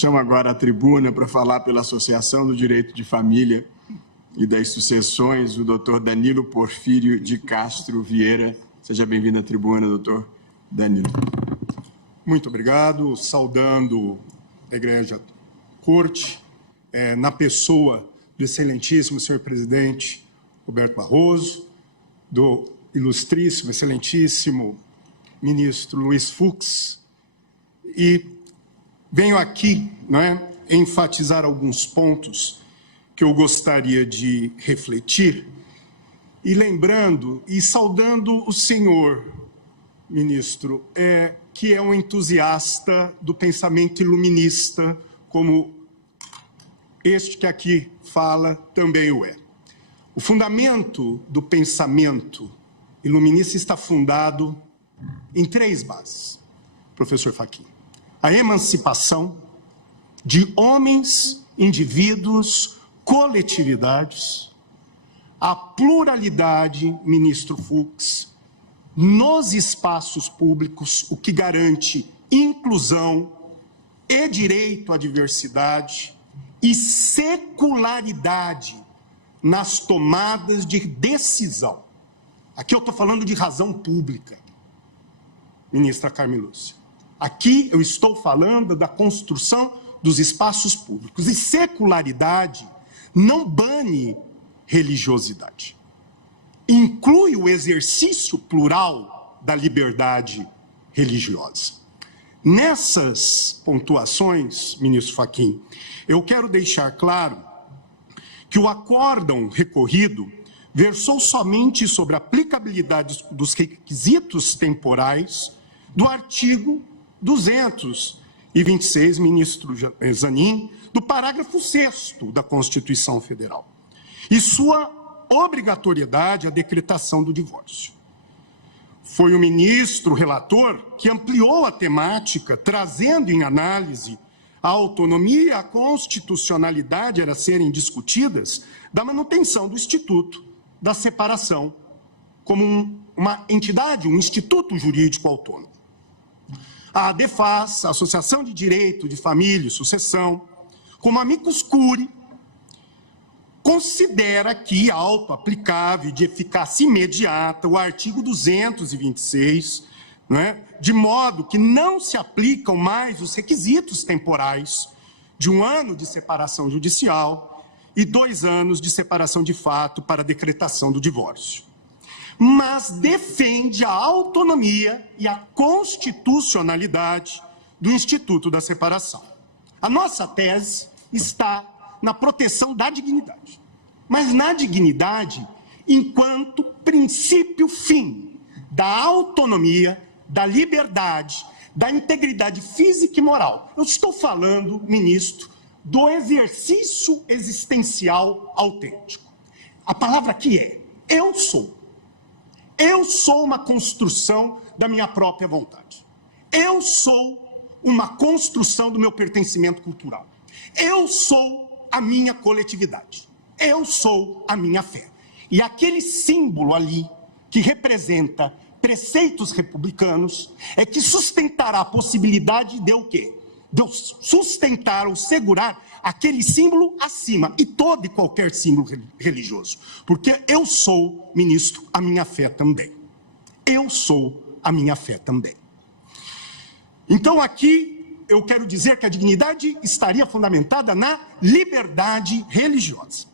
Chamo agora a tribuna para falar pela Associação do Direito de Família e das Sucessões, o doutor Danilo Porfírio de Castro Vieira. Seja bem-vindo à tribuna, doutor Danilo. Muito obrigado, saudando a Igreja Corte, na pessoa do excelentíssimo senhor presidente Roberto Barroso, do ilustríssimo, excelentíssimo ministro Luiz Fux, e venho aqui, enfatizar alguns pontos que eu gostaria de refletir, e lembrando e saudando o senhor ministro, que é um entusiasta do pensamento iluminista, como este que aqui fala também o é. O fundamento do pensamento iluminista está fundado em 3 bases, professor Fachin. A emancipação de homens, indivíduos, coletividades, a pluralidade, ministro Fux, nos espaços públicos, o que garante inclusão e direito à diversidade e secularidade nas tomadas de decisão. Aqui eu estou falando de razão pública, ministra Carmen Lúcia. Aqui eu estou falando da construção dos espaços públicos. E secularidade não bane religiosidade. Inclui o exercício plural da liberdade religiosa. Nessas pontuações, ministro Fachin, eu quero deixar claro que o acórdão recorrido versou somente sobre a aplicabilidade dos requisitos temporais do artigo 226, ministro Zanin, do parágrafo 6º da Constituição Federal, e sua obrigatoriedade à decretação do divórcio. Foi o ministro relator que ampliou a temática, trazendo em análise a autonomia e a constitucionalidade a serem discutidas da manutenção do Instituto da Separação como uma entidade, um instituto jurídico autônomo. A ADEFAS, a Associação de Direito de Família e Sucessão, como amicus curiae, considera que auto-aplicável de eficácia imediata o artigo 226, de modo que não se aplicam mais os requisitos temporais de 1 ano de separação judicial e 2 anos de separação de fato para a decretação do divórcio. Mas defende a autonomia e a constitucionalidade do Instituto da Separação. A nossa tese está na proteção da dignidade, mas na dignidade enquanto princípio fim da autonomia, da liberdade, da integridade física e moral. Eu estou falando, ministro, do exercício existencial autêntico. A palavra aqui é eu sou. Eu sou uma construção da minha própria vontade. Eu sou uma construção do meu pertencimento cultural. Eu sou a minha coletividade. Eu sou a minha fé. E aquele símbolo ali que representa preceitos republicanos é que sustentará a possibilidade de o quê? De eu sustentar ou segurar aquele símbolo acima, e todo e qualquer símbolo religioso. Porque eu sou, ministro, a minha fé também. Eu sou a minha fé também. Então aqui eu quero dizer que a dignidade estaria fundamentada na liberdade religiosa,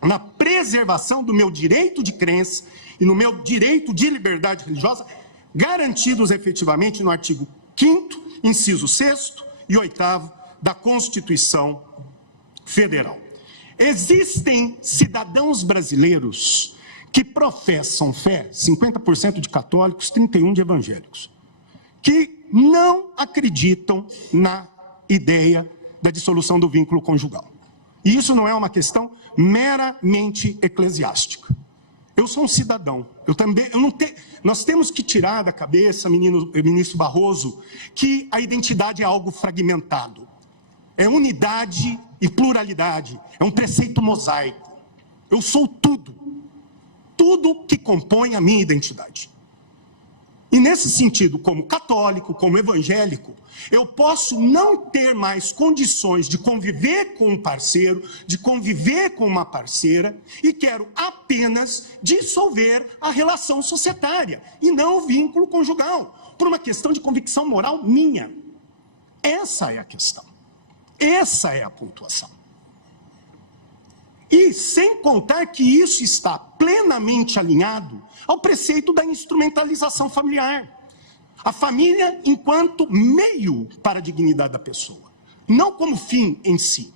na preservação do meu direito de crença e no meu direito de liberdade religiosa, garantidos efetivamente no artigo 5º, inciso 6º e 8º da Constituição Federal. Existem cidadãos brasileiros que professam fé, 50% de católicos, 31% de evangélicos, que não acreditam na ideia da dissolução do vínculo conjugal. E isso não é uma questão meramente eclesiástica. Eu sou um cidadão. Nós temos que tirar da cabeça, ministro Barroso, que a identidade é algo fragmentado. É unidade e pluralidade. É um preceito mosaico. Eu sou tudo. Tudo que compõe a minha identidade. E nesse sentido, como católico, como evangélico, eu posso não ter mais condições de conviver com um parceiro, de conviver com uma parceira, e quero apenas dissolver a relação societária e não o vínculo conjugal, por uma questão de convicção moral minha. Essa é a questão. Essa é a pontuação. E sem contar que isso está plenamente alinhado ao preceito da instrumentalização familiar. A família enquanto meio para a dignidade da pessoa, não como fim em si.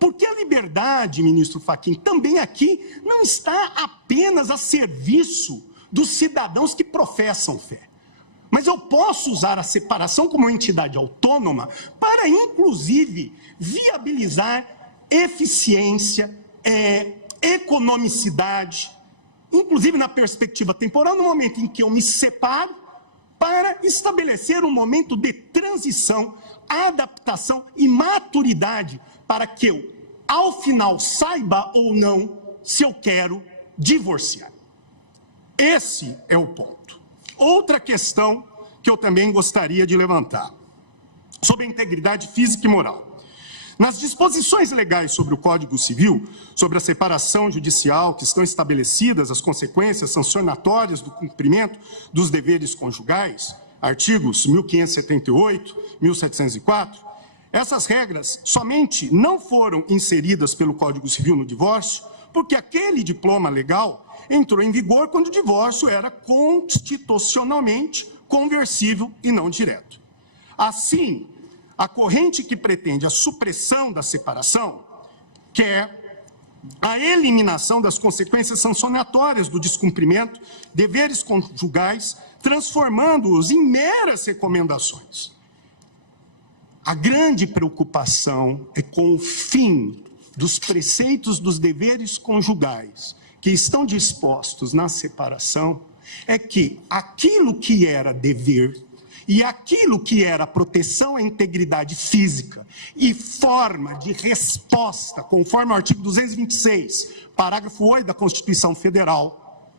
Porque a liberdade, ministro Fachin, também aqui não está apenas a serviço dos cidadãos que professam fé. Mas eu posso usar a separação como entidade autônoma para, inclusive, viabilizar eficiência, economicidade, inclusive na perspectiva temporal, no momento em que eu me separo, para estabelecer um momento de transição, adaptação e maturidade, para que eu, ao final, saiba ou não se eu quero divorciar. Esse é o ponto. Outra questão que eu também gostaria de levantar, sobre a integridade física e moral. Nas disposições legais sobre o Código Civil, sobre a separação judicial, que estão estabelecidas as consequências sancionatórias do cumprimento dos deveres conjugais, artigos 1578, 1704, essas regras somente não foram inseridas pelo Código Civil no divórcio, porque aquele diploma legal entrou em vigor quando o divórcio era constitucionalmente conversível e não direto. Assim, a corrente que pretende a supressão da separação quer a eliminação das consequências sancionatórias do descumprimento, deveres conjugais, transformando-os em meras recomendações. A grande preocupação é com o fim dos preceitos dos deveres conjugais que estão dispostos na separação, é que aquilo que era dever e aquilo que era proteção à integridade física e forma de resposta, conforme o artigo 226, parágrafo 8 da Constituição Federal,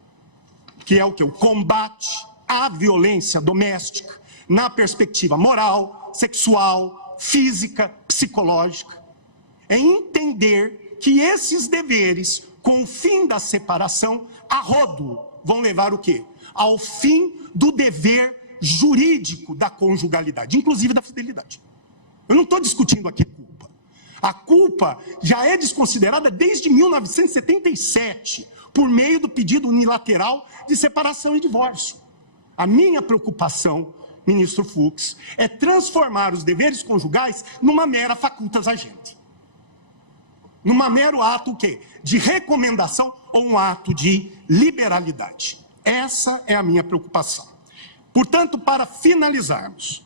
que é o quê? O combate à violência doméstica na perspectiva moral, sexual, física, psicológica, é entender que esses deveres, com o fim da separação, a rodo, vão levar o quê? Ao fim do dever jurídico da conjugalidade, inclusive da fidelidade. Eu não estou discutindo aqui culpa. A culpa já é desconsiderada desde 1977, por meio do pedido unilateral de separação e divórcio. A minha preocupação, ministro Fux, é transformar os deveres conjugais numa mera facultas agente. Num mero ato o quê? De recomendação ou um ato de liberalidade. Essa é a minha preocupação. Portanto, para finalizarmos,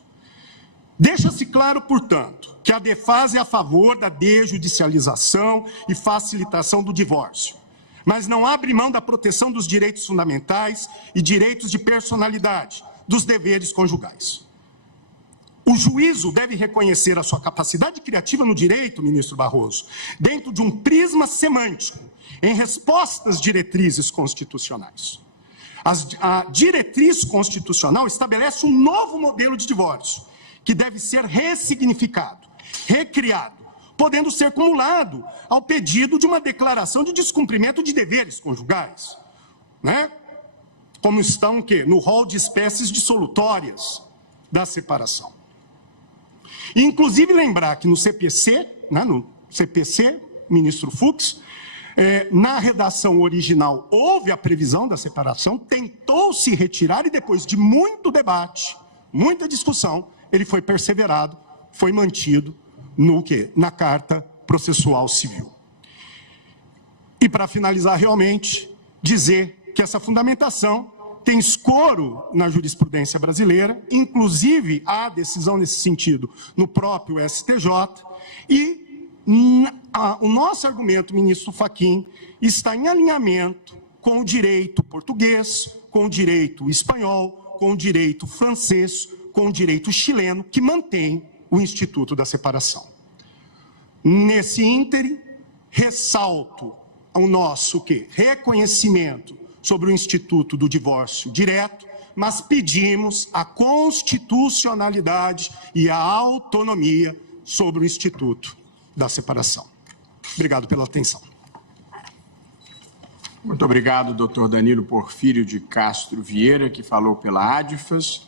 deixa-se claro, portanto, que a Defas é a favor da desjudicialização e facilitação do divórcio, mas não abre mão da proteção dos direitos fundamentais e direitos de personalidade, dos deveres conjugais. O juízo deve reconhecer a sua capacidade criativa no direito, ministro Barroso, dentro de um prisma semântico, em respostas diretrizes constitucionais. A diretriz constitucional estabelece um novo modelo de divórcio, que deve ser ressignificado, recriado, podendo ser cumulado ao pedido de uma declaração de descumprimento de deveres conjugais, né? Como estão no rol de espécies dissolutórias da separação. E, inclusive, lembrar que no CPC, ministro Fux, na redação original houve a previsão da separação, tentou-se retirar e depois de muito debate, muita discussão, ele foi perseverado, foi mantido na Carta Processual Civil. E para finalizar realmente, dizer que essa fundamentação tem escoro na jurisprudência brasileira, inclusive há decisão nesse sentido no próprio STJ, e o nosso argumento, ministro Fachin, está em alinhamento com o direito português, com o direito espanhol, com o direito francês, com o direito chileno, que mantém o Instituto da Separação. Nesse ínterim, ressalto o nosso reconhecimento sobre o Instituto do Divórcio Direto, mas pedimos a constitucionalidade e a autonomia sobre o Instituto da Separação. Obrigado pela atenção. Muito obrigado, doutor Danilo Porfírio de Castro Vieira, que falou pela ADFAS.